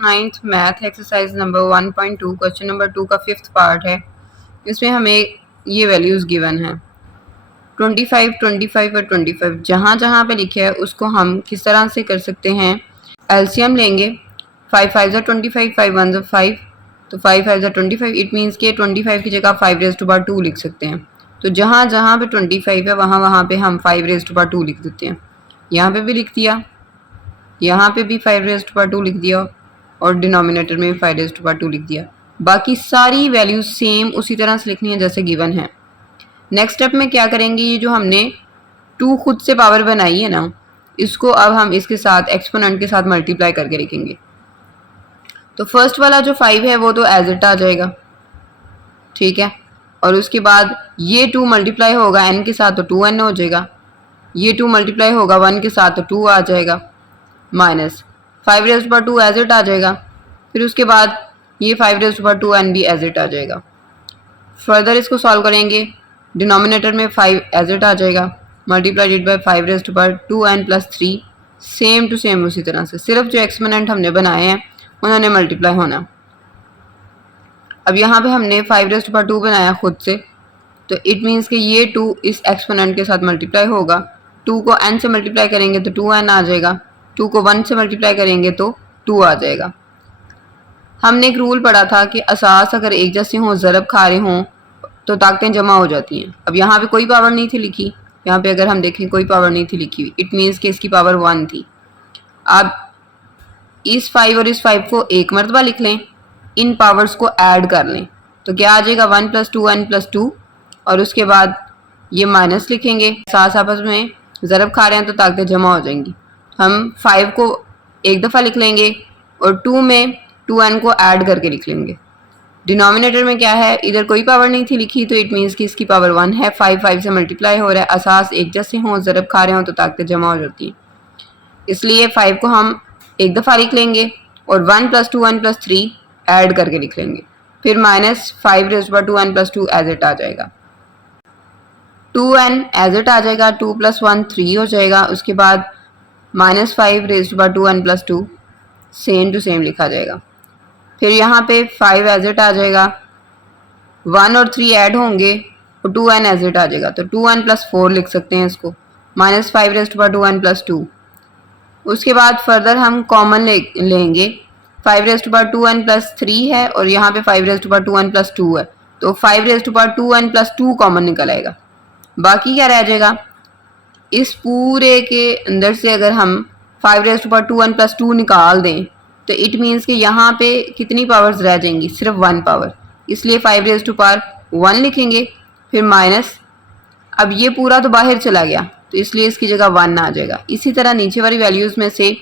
Ninth math exercise number 1.2 question number 2 का 5th part है। इसमें हमें ये वैल्यूज़ गिवन है 25, 25 और 25। जहाँ जहाँ पे लिखे है उसको हम किस तरह से कर सकते हैं, एलसीएम लेंगे। 5 5 25, 5 1 5, तो 5 5 25। इट मीन्स के 25 की जगह 5⁻2 लिख सकते हैं। तो जहाँ जहाँ पे 25 है वहाँ वहाँ पे हम 5⁻2 लिख देते हैं। यहाँ पे भी लिख दिया, यहाँ पे भी 5⁻2 लिख दिया और डिनोमिनेटर में 5⁻2 लिख दिया। बाकी सारी वैल्यूज सेम उसी तरह से लिखनी है जैसे गिवन है। नेक्स्ट स्टेप में क्या करेंगे, ये जो हमने 2 खुद से पावर बनाई है ना, इसको अब हम इसके साथ एक्सपोनेंट के साथ मल्टीप्लाई करके लिखेंगे। तो फर्स्ट वाला जो 5 है वो तो एज इट आ जाएगा, ठीक है। और उसके बाद ये 2 मल्टीप्लाई होगा n के साथ तो 2n हो जाएगा। ये 2 मल्टीप्लाई होगा 1 के साथ तो 2 आ जाएगा, माइनस 5⁻2 एज इट आ जाएगा। फिर उसके बाद ये 5⁻2n भी एज इट आ जाएगा। फर्दर इसको सॉल्व करेंगे, डिनोमिनेटर में 5 एज इट आ जाएगा, multiplied by 5⁻2n + 3, same to same उसी तरह से, सिर्फ जो एक्सपोनेंट हमने बनाए हैं उन्होंने मल्टीप्लाई होना। अब यहाँ पे हमने 5⁻2 बनाया खुद से, तो इट मीन्स कि ये 2 इस एक्सपोनेंट के साथ मल्टीप्लाई होगा। 2 को n से मल्टीप्लाई करेंगे तो 2n आ जाएगा, 2 को 1 से मल्टीप्लाई करेंगे तो 2 आ जाएगा। हमने एक रूल पढ़ा था कि असास अगर एक जैसे हों, ज़रब खा रहे हों तो ताकतें जमा हो जाती हैं। अब यहाँ पे कोई पावर नहीं थी लिखी, यहाँ पे अगर हम देखें कोई पावर नहीं थी लिखी हुई, इट मीन्स कि इसकी पावर 1 थी। अब इस 5 और इस 5 को एक मरतबा लिख लें, इन पावर्स को ऐड कर लें तो क्या आ जाएगा 1 + 2n + 2, और उसके बाद ये माइनस लिखेंगे। साथ आपस में ज़रब खा रहे हैं तो ताकतें जमा हो जाएंगी। हम 5 को एक दफ़ा लिख लेंगे और 2 में 2n को ऐड करके लिख लेंगे। डिनोमिनेटर में क्या है, इधर कोई पावर नहीं थी लिखी तो इट मीन्स कि इसकी पावर 1 है। 5 5 से मल्टीप्लाई हो रहा है, असास एक जैसे हों, ज़रब खा रहे हों तो ताकतें जमा हो जाती हैं, इसलिए 5 को हम एक दफ़ा लिख लेंगे और 1 + 2n + 3 ऐड करके लिख लेंगे। फिर माइनस 5⁻2n + 2 एज इट आ जाएगा, 2n एज इट आ जाएगा, 2 + 1 3 हो जाएगा। उसके बाद minus 5⁻2n + 2 same to same लिखा जाएगा। फिर यहाँ पे 5 एज इट आ जाएगा, 1 और 3 ऐड होंगे और 2n एज इट आ जाएगा, तो 2n + 4 लिख सकते हैं इसको, माइनस 5⁻2n + 2। उसके बाद फर्दर हम कॉमन लेंगे, 5⁻2n + 3 है और यहाँ पे 5⁻2n + 2 है, तो 5⁻2n + 2 कॉमन निकल आएगा। बाकी क्या रह जाएगा, इस पूरे के अंदर से अगर हम 5⁻2n + 2 निकाल दें तो इट मीन्स कि यहाँ पे कितनी पावर्स रह जाएंगी, सिर्फ 1 पावर, इसलिए 5⁻1 लिखेंगे। फिर माइनस, अब ये पूरा तो बाहर चला गया तो इसलिए इसकी जगह 1 आ जाएगा। इसी तरह नीचे वाली वैल्यूज़ में से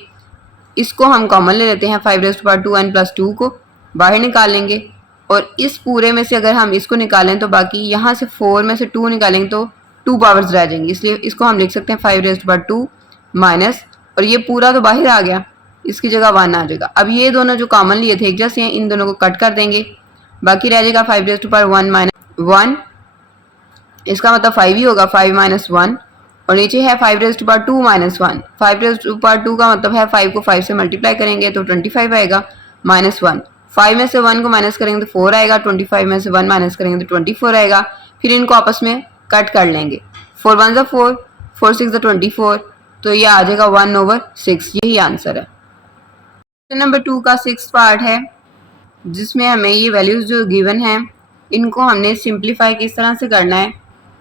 इसको हम कॉमन ले लेते हैं, 5⁻2n + 2 को बाहर निकाल लेंगे और इस पूरे में से अगर हम इसको निकालें तो बाकी यहाँ से 4 में से 2 निकालेंगे तो 2 पावर्स रह जाएंगी, इसलिए इसको हम लिख सकते हैं 5⁻2 माइनस, और ये पूरा तो बाहर आ गया, इसकी जगह 1 आ जाएगा। अब ये दोनों जो कॉमन लिए थे एक जैसे हैं, इन दोनों को कट कर देंगे, बाकी रह जाएगा 5⁻1 - 1, इसका मतलब 5 ही होगा, 5 - 1, और नीचे है 5⁻2 - 1। 5⁻2 का मतलब है 5 को 5 से मल्टीप्लाई करेंगे तो 25 आएगा, -1, 5 में से 1 को माइनस करेंगे तो 4 आएगा, 25 में से 1 माइनस करेंगे तो 24 आएगा। फिर इनको आपस में कट कर लेंगे, 4 1 = 4, 4 6 = 24, तो ये आ जाएगा 1/6। यही आंसर है। क्वेश्चन नंबर 2 का 6th पार्ट है, जिसमें हमें ये वैल्यूज़ जो गिवन हैं इनको हमने सिंप्लीफाई किस तरह से करना है,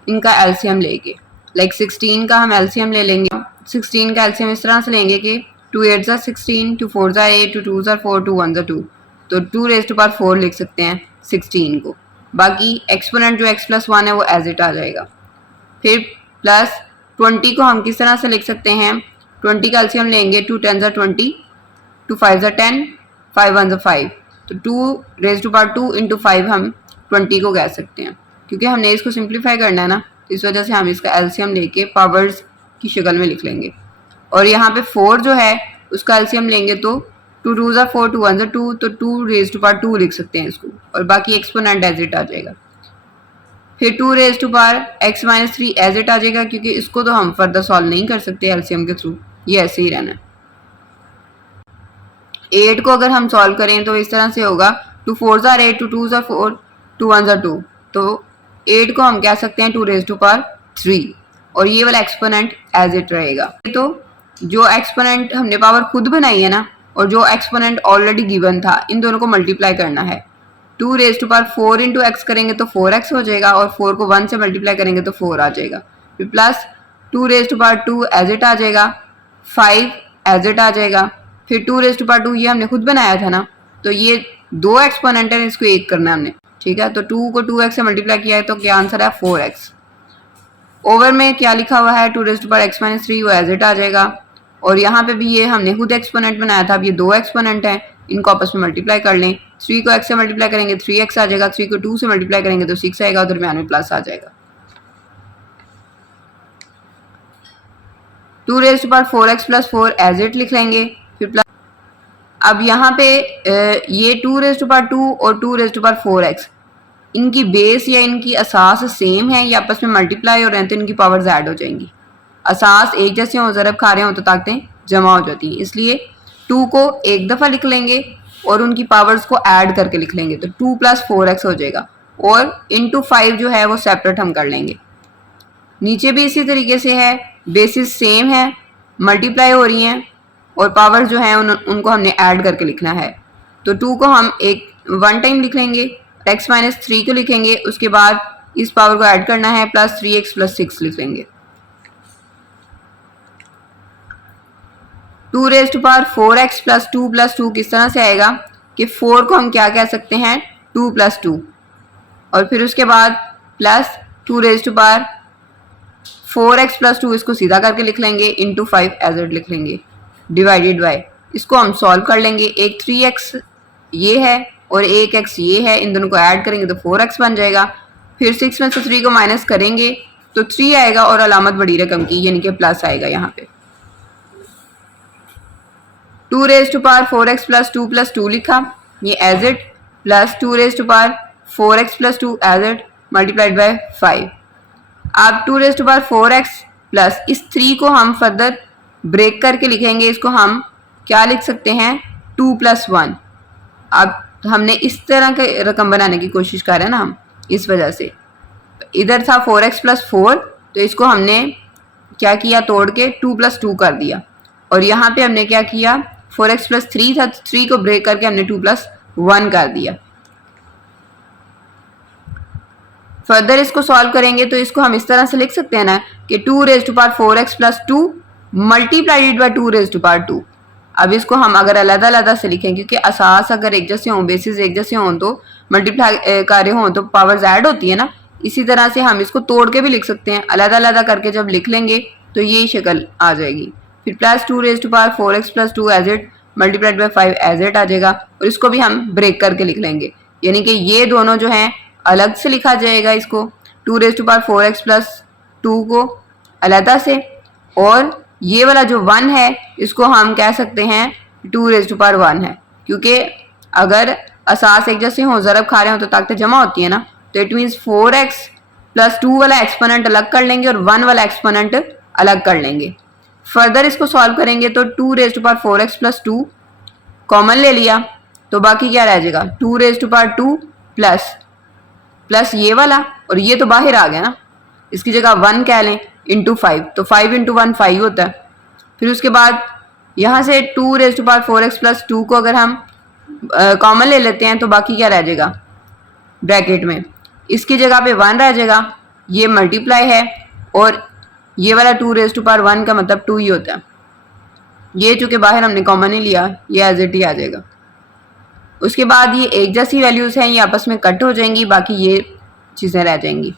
इनका एलसीएम लेके। लाइक 16 का हम एलसीएम ले लेंगे। 16 का एलसीएम इस तरह से लेंगे कि 2 8 = 16, 2 4 = 8, 2 2 = 4, 2 1 = 2, तो 2⁻4 लिख सकते हैं 16 को। बाकी एक्सपोनेंट जो x + 1 है वो एज इट आ जाएगा। फिर प्लस 20 को हम किस तरह से लिख सकते हैं, 20 का एलसीएम लेंगे, 2 10 = 20, 2 5 = 10, 5 1 = 5, तो 2⁻2 × 5 हम 20 को कह सकते हैं। क्योंकि हमने इसको सिंप्लीफाई करना है ना, इस वजह से हम इसका एलसीएम लेके पावर्स की शक्ल में लिख लेंगे। और यहाँ पे 4 जो है उसका एलसीएम लेंगे तो 2 2 = 4, 2 1 = 2, तो 2⁻2 लिख सकते हैं इसको, और बाकी एक्सपोनेंट एज इट आ जाएगा। फिर 2⁻x - 3 एज इट आ जाएगा, क्योंकि इसको तो हम फर्दर सॉल्व नहीं कर सकते एलसीएम के थ्रू, ये ऐसे ही रहना है। 8 को अगर हम सॉल्व करें तो इस तरह से होगा 2 4 ज़ार 8, 2 2 ज़ार 4, 2 1 ज़ार 2। तो 8 को हम कह सकते हैं 2 रेज़ टू पावर 3 और ये वाला एक्सपोनेंट एज इट रहेगा। तो जो एक्सपोनेंट हमने पावर खुद बनाई है ना और जो एक्सपोनेंट ऑलरेडी गिवन था, इन दोनों को मल्टीप्लाई करना है। 2 raise to power 4 into x करेंगे तो 4x हो जाएगा और 4 को 1 से मल्टीप्लाई करेंगे तो 4 आ जाएगा। फिर plus 2 raise to power 2 as it आ जाएगा, 5 एज इट आ जाएगा। फिर 2 रेज़ टू पावर 2 ये हमने खुद बनाया था ना, तो ये दो एक्सपोनेंट है, इसको एक करना है हमने, ठीक है। तो 2 को 2x से मल्टीप्लाई किया है तो क्या आंसर है 4x। ओवर में क्या लिखा हुआ है 2 raise to power x minus 3, वो एज इट आ जाएगा। और यहाँ पे भी ये हमने खुद एक्सपोनेंट बनाया था, अब ये दो एक्सपोनेंट हैं, इनको आपस में मल्टीप्लाई कर लें। 3 को x से मल्टीप्लाई करेंगे 3x आ जाएगा, 3 को 2 से मल्टीप्लाई करेंगे तो 6 आएगा, दरम्यान में प्लस आ जाएगा। 2 raise to power 4x plus 4 as it लिख लेंगे। फिर प्लस अब यहाँ पे ये 2 रेज़ टू पावर 2 और 2 रेज़ टू पावर 4x, इनकी बेस या इनकी असास सेम है, ये आपस में मल्टीप्लाई हो रहे हैं तो इनकी पावर्स ऐड हो जाएंगी। असास एक जैसे हो, ज़रब खा रहे हो तो ताकतें जमा हो जाती हैं, इसलिए 2 को एक दफ़ा लिख लेंगे और उनकी पावर्स को ऐड करके लिख लेंगे तो 2 प्लस 4x हो जाएगा और इंटू 5 जो है वो सेपरेट हम कर लेंगे। नीचे भी इसी तरीके से है, बेसिस सेम है, मल्टीप्लाई हो रही हैं और पावर जो है उनको हमने ऐड करके लिखना है। तो 2 को हम एक 1 टाइम लिख लेंगे, x माइनस 3 को लिखेंगे, उसके बाद इस पावर को ऐड करना है, प्लस 3x प्लस 6 लिख लेंगे। 2 raise to power 4x plus 2 किस तरह से आएगा कि 4 को हम क्या कह सकते हैं 2 प्लस 2 और फिर उसके बाद plus 2 raise to power 4x plus 2, इसको सीधा करके लिख लेंगे, इंटू 5 एज इट लिख लेंगे, डिवाइडेड बाय, इसको हम सॉल्व कर लेंगे। एक 3x ये है और एक x ये है, इन दोनों को ऐड करेंगे तो 4x बन जाएगा। फिर 6 में से 3 को माइनस करेंगे तो 3 आएगा और अलामत बड़ी रकम की यानी कि प्लस आएगा यहाँ पे। 2 raise to power 4x plus 2 लिखा, ये as it, plus 2 raise to power 4x plus 2 as it multiplied by 5। अब 2 raise to power 4x plus इस 3 को हम फर्दर ब्रेक करके लिखेंगे, इसको हम क्या लिख सकते हैं 2 प्लस 1। अब हमने इस तरह के रकम बनाने की कोशिश कर रहे हैं ना हम, इस वजह से इधर था 4x प्लस 4 तो इसको हमने क्या किया तोड़ के 2 प्लस 2 कर दिया और यहाँ पे हमने क्या किया 4x प्लस 3 था, 3 को ब्रेक करके हमने 2 प्लस 1 कर दिया। फर्दर इसको सॉल्व करेंगे तो इसको हम इस तरह से लिख सकते हैं ना कि 2 raise to power 4x plus 2 multiplied by 2 raise to power 2। अब इसको हम अगर अलग अलग से लिखें, क्योंकि असास अगर एक जैसे हों, बेसिस एक जैसे हों तो मल्टीप्लाई कर रहे हों तो पावर्स ऐड होती है ना, इसी तरह से हम इसको तोड़ के भी लिख सकते हैं। अलग अलग करके जब लिख लेंगे तो यही शक्ल आ जाएगी। फिर plus 2 raise to power 4x plus 2 as it multiplied by 5 as it आ जाएगा और इसको भी हम ब्रेक करके लिख लेंगे, यानी कि ये दोनों जो हैं अलग से लिखा जाएगा। इसको 2 raise to power 4x plus 2 को अलग से, और ये वाला जो 1 है इसको हम कह सकते हैं 2 रेज़ टू पावर 1 है, क्योंकि अगर असास एक जैसे हों, ज़रब खा रहे हो तो ताकतें जमा होती है ना, तो इट मीन्स 4x प्लस 2 वाला एक्सपोनेंट अलग कर लेंगे और 1 वाला एक्सपोनेंट अलग कर लेंगे। फर्दर इसको सॉल्व करेंगे तो 2 raise to power 4x plus 2 common ले लिया तो बाकी क्या रह जाएगा 2 रेज़ टू पावर 2 प्लस ये वाला, और ये तो बाहर आ गया ना, इसकी जगह 1 कह लें इंटू 5, तो 5 इंटू 1 5 होता है। फिर उसके बाद यहाँ से 2 raise to power 4x plus 2 को अगर हम कॉमन ले लेते हैं तो बाकी क्या रह जाएगा ब्रैकेट में, इसकी जगह पे 1 रह जाएगा, ये मल्टीप्लाई है और ये वाला 2 रेज़ टू पावर 1 का मतलब 2 ही होता है। ये चूँकि बाहर हमने कॉमन ही लिया, ये एज इट ही आ जाएगा। उसके बाद ये एक जैसी वैल्यूज़ हैं, ये आपस में कट हो जाएंगी, बाकी ये चीज़ें रह जाएंगी।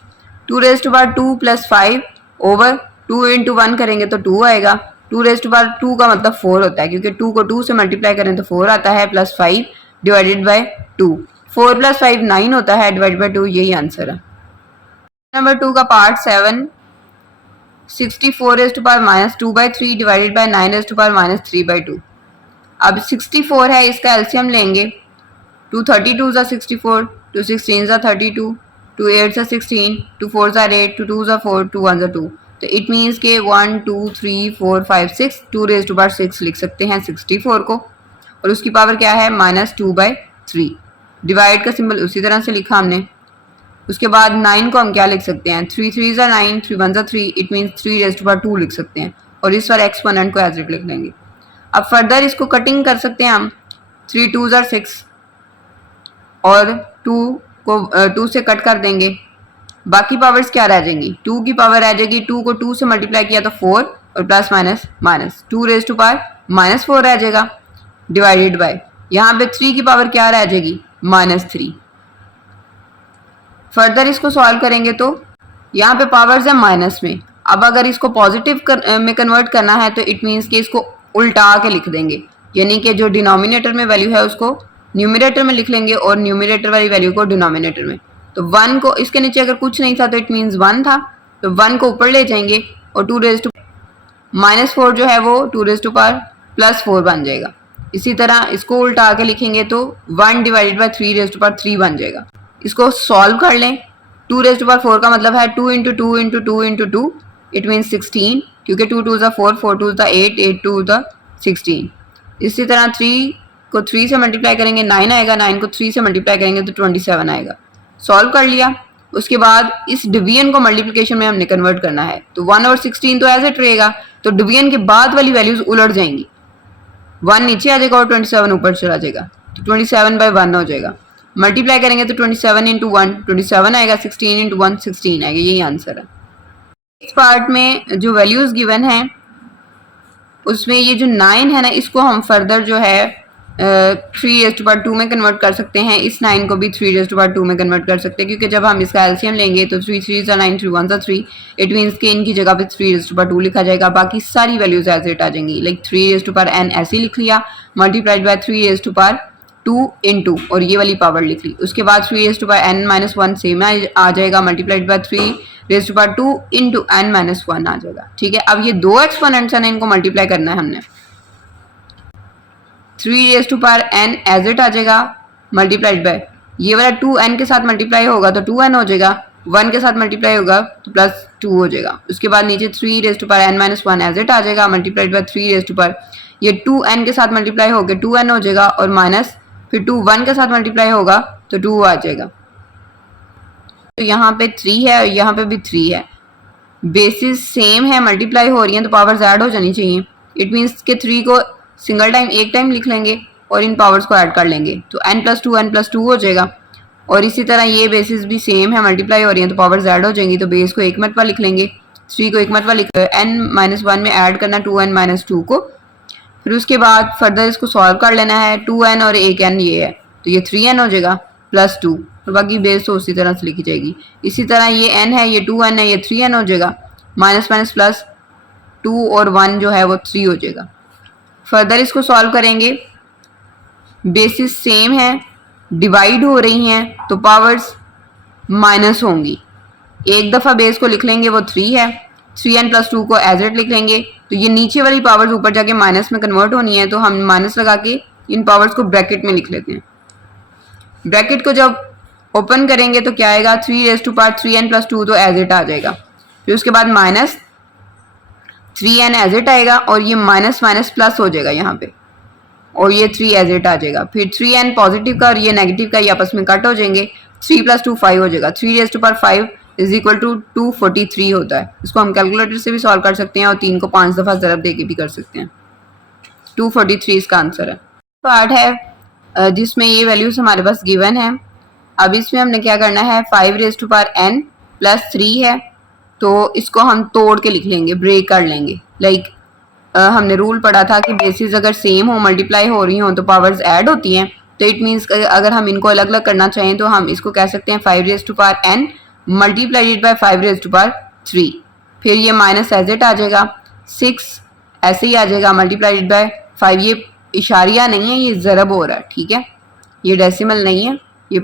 2 raise to power 2 plus 5 over 2 into 1 करेंगे तो 2 आएगा। 2 रेज़ टू पावर 2 का मतलब 4 होता है, क्योंकि 2 को 2 से मल्टीप्लाई करें तो 4 आता है, प्लस 5 डिवाइडेड बाय 2, 4 प्लस 5 9 होता है, डिवाइडेड बाय 2, यही आंसर है। नंबर 2 का part 7 64 raise to power minus 2 by 3 divided by 9 raise to power minus 3 by 2। अब 64 है, इसका एलसीएम लेंगे, 2 32 ज़ा 64, 2 16 ज़ा 32, 2 8 ज़ा 16, 2 4 ज़ा 8, 2 2 ज़ा 4, 2 1 ज़ा 2, तो इट मीन्स के 1 2 3 4 5 6 2 रेज़ टू पावर 6 लिख सकते हैं 64 को। और उसकी पावर क्या है -2/3। डिवाइड का सिंबल उसी तरह से लिखा हमने। उसके बाद 9 को हम क्या लिख सकते हैं, 3 3 ज़ा 9, 3 1 ज़ा 3, इट मीन्स 3 लिख सकते हैं और इस पर एक्सपोनेंट को एज इट लिख लेंगे। अब फर्दर इसको कटिंग कर सकते हैं हम, 3 2 ज़ा 6 और 2 से कट कर देंगे, बाकी पावर्स क्या रह जाएंगी, 2 की पावर रह जाएगी, 2 को 2 से मल्टीप्लाई किया तो 4 और plus minus minus 2 raise to power -4 रह जाएगा, डिवाइडेड बाय यहाँ पे 3 की पावर क्या रह जाएगी -3। फर्दर इसको सॉल्व करेंगे तो यहाँ पे पावर्स है माइनस में। अब अगर इसको पॉजिटिव में कन्वर्ट करना है तो इट मीन्स कि इसको उल्टा के लिख देंगे, यानी कि जो डिनोमिनेटर में वैल्यू है उसको न्यूमरेटर में लिख लेंगे और न्यूमरेटर वाली वैल्यू को डिनोमिनेटर में। तो 1 को इसके नीचे अगर कुछ नहीं था तो इट मीन्स 1 था, तो 1 को ऊपर ले जाएंगे और 2 रेज़ टू -4 जो है वो 2 रेज़ टू पावर +4 बन जाएगा। इसी तरह इसको उल्टा आके लिखेंगे तो 1 divided by 3 raise to power 3 बन जाएगा। इसको सॉल्व कर लें, 2 रेज़ टू पावर 4 का मतलब है 2 × 2 × 2 × 2 इट मीन्स 16, क्योंकि 2 2 4 4 2 8 8 2 16। इसी तरह 3 को 3 से मल्टीप्लाई करेंगे 9 आएगा, 9 को 3 से मल्टीप्लाई करेंगे तो 27 आएगा। सॉल्व कर लिया। उसके बाद इस डिवीजन को मल्टीप्लिकेशन में हमने कन्वर्ट करना है, तो 1 और 16 तो ऐसे रहेगा, तो डिवीजन के बाद वाली वैल्यूज उलट जाएंगी, 1 नीचे आ जाएगा और 27 ऊपर चला जाएगा, तो 27/1 हो जाएगा। मल्टीप्लाई करेंगे तो 27 × 1 27 आएगा, 16 × 1 16 आएगा, यही आंसर है। इस पार्ट में जो वैल्यूज गिवन है उसमें ये जो 9 है ना, इसको हम फर्दर जो है 3⁻² में कन्वर्ट कर सकते हैं। इस 9 को भी 3⁻² में कन्वर्ट कर सकते हैं, क्योंकि जब हम इसका एलसीएम लेंगे तो 3 3 ज़ा 9, 3 1 ज़ा 3, इट मीन्स कि इनकी जगह पे 3⁻² लिखा जाएगा, बाकी सारी वैल्यूज एज इट आ जाएंगी। लाइक 3n ऐसे लिख लिया, मल्टीप्लाइड बाय 3⁻² इंटू और ये वाली पावर लिख ली। उसके बाद 3n-1 सेम आ जाएगा, मल्टीप्लाइड बाय 3⁻² इंटू n-1 आ जाएगा। ठीक है, अब ये दो एक्सपोनेंट्स हैं, इनको मल्टीप्लाई करना है हमने। 3n एज इट आ जाएगा, मल्टीप्लाइड बाय ये वाला 2n के साथ मल्टीप्लाई होगा तो 2n हो जाएगा, 1 के साथ मल्टीप्लाई होगा तो +2 हो जाएगा। उसके बाद नीचे 3n-1 एज इट आ जाएगा, मल्टीप्लाइड बाय 3 ये 2n के साथ मल्टीप्लाई होकर 2n हो जाएगा और माइनस फिर 2 1 के साथ मल्टीप्लाई होगा तो 2 आ जाएगा। तो यहाँ पे 3 है और यहाँ पे भी 3 है, बेसिस सेम है, मल्टीप्लाई हो रही है तो पावर्स ऐड हो जानी चाहिए। इट मीन्स के 3 को सिंगल टाइम एक टाइम लिख लेंगे और इन पावर्स को ऐड कर लेंगे तो n+2 हो जाएगा। और इसी तरह ये बेसिस भी सेम है, मल्टीप्लाई हो रही है तो पावर्स ऐड हो जाएंगी, तो बेस को एक मरतबा लिख लेंगे, 3 को एक मरतबा लिख n-1 में ऐड करना 2n-2 को। फिर उसके बाद फर्दर इसको सॉल्व कर लेना है, 2n और 1n ये है तो ये 3n हो जाएगा +2 और बाकी बेस तो उसी तरह से लिखी जाएगी। इसी तरह ये n है, ये 2n है, ये 3n हो जाएगा, माइनस माइनस प्लस 2 और 1 जो है वो 3 हो जाएगा। फर्दर इसको सॉल्व करेंगे, बेसिस सेम है, डिवाइड हो रही हैं तो पावर्स माइनस होंगी। एक दफ़ा बेस को लिख लेंगे वो 3 है, 3n+2 को एज इट लिख लेंगे तो ये नीचे वाली पावर्स ऊपर जाके माइनस में कन्वर्ट होनी है, तो हम माइनस लगा के इन पावर्स को ब्रैकेट में लिख लेते हैं। ब्रैकेट को जब ओपन करेंगे तो क्या आएगा, 3n+2 तो एज इट आ जाएगा, फिर उसके बाद माइनस 3n एज इट आएगा और ये माइनस माइनस प्लस हो जाएगा यहाँ पे और ये 3 एज इट आ जाएगा। फिर 3n पॉजिटिव का और ये नेगेटिव का ये आपस में कट हो जाएंगे, 3 + 2 5 हो जाएगा, 3⁻5 = 243 होता है। इसको हम कैलकुलेटर से भी सॉल्व कर सकते हैं और 3 को 5 दफ़ा ज़रब दे के भी कर सकते हैं। 243 इसका आंसर है। पार्ट है जिसमें ये वैल्यूज हमारे पास गिवन है। अब इसमें हमने क्या करना है, 5n + 3 है तो इसको हम तोड़ के लिख लेंगे, ब्रेक कर लेंगे। लाइक हमने रूल पढ़ा था कि बेसिस अगर सेम हो, मल्टीप्लाई हो रही हो तो पावर्स ऐड होती हैं, तो इट मीन्स अगर हम इनको अलग अलग करना चाहें तो हम इसको कह सकते हैं 5n मल्टीप्लाइड बाय 5⁻3। फिर ये माइनस एज इट आ जाएगा, 6 ऐसे ही आ जाएगा, मल्टीप्लाइड बाय 5, ये इशारिया नहीं है, ये ज़रब हो रहा है। ठीक है, ये डेसिमल नहीं है, ये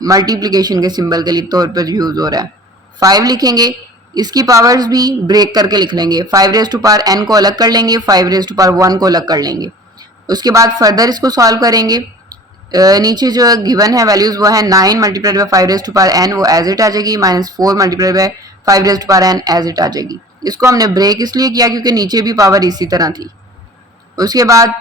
मल्टीप्लिकेशन के सिंबल के लिए तौर पर यूज़ हो रहा है। 5 लिखेंगे, इसकी पावर्स भी ब्रेक करके लिख लेंगे, 5n को अलग कर लेंगे, 5⁻1 को अलग कर लेंगे। उसके बाद फर्दर इसको सॉल्व करेंगे, नीचे जो गिवन है वैल्यूज़ वो है 9 मल्टीप्लाइड बाय 5n वो एज इट आ जाएगी, -4 multiplied by 5n as it आ जाएगी। इसको हमने ब्रेक इसलिए किया क्योंकि नीचे भी पावर इसी तरह थी। उसके बाद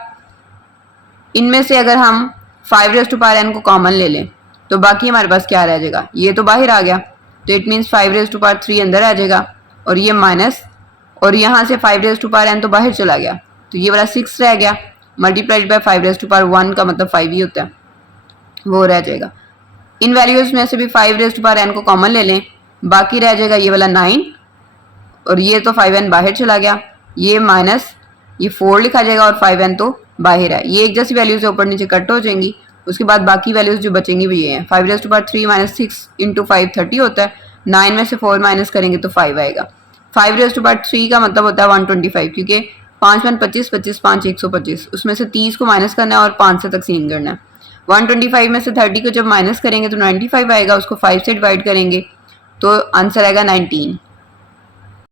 इनमें से अगर हम 5 रेज़ टू पावर n को कॉमन ले लें तो बाकी हमारे पास क्या रह जाएगा, ये तो बाहर आ गया, तो it means 5 raise to power 3 अंदर आ जाएगा और ये माइनस, और यहाँ से 5 रेज़ टू पावर n तो बाहर चला गया, तो ये वाला 6 रह गया, multiplied by 5 raise to power 1 का मतलब 5 ही होता है, वो रह जाएगा। इन वैल्यूज़ में से भी 5 रेज़ टू पावर n को कॉमन ले लें, बाकी रह जाएगा ये वाला 9, और ये तो 5n बाहर चला गया, ये माइनस ये 4 लिखा जाएगा और 5n तो बाहर है, ये एक जैसी वैल्यूज ऊपर नीचे कट हो जाएंगी। उसके बाद बाकी वैल्यूज जो बचेंगी वो ये हैं, 5 raise to power 3 minus 6 into 5 30 होता है, 9 में से 4 माइनस करेंगे तो 5 आएगा। 5 रेज़ टू पावर 3 का मतलब होता है 125, क्योंकि 5 1 25 25 5 125, उसमें से 30 को माइनस करना है और 5 से तकसीम करना है। 125 में से 30 को जब माइनस करेंगे तो 95 आएगा, उसको 5 से डिवाइड करेंगे तो आंसर आएगा 19।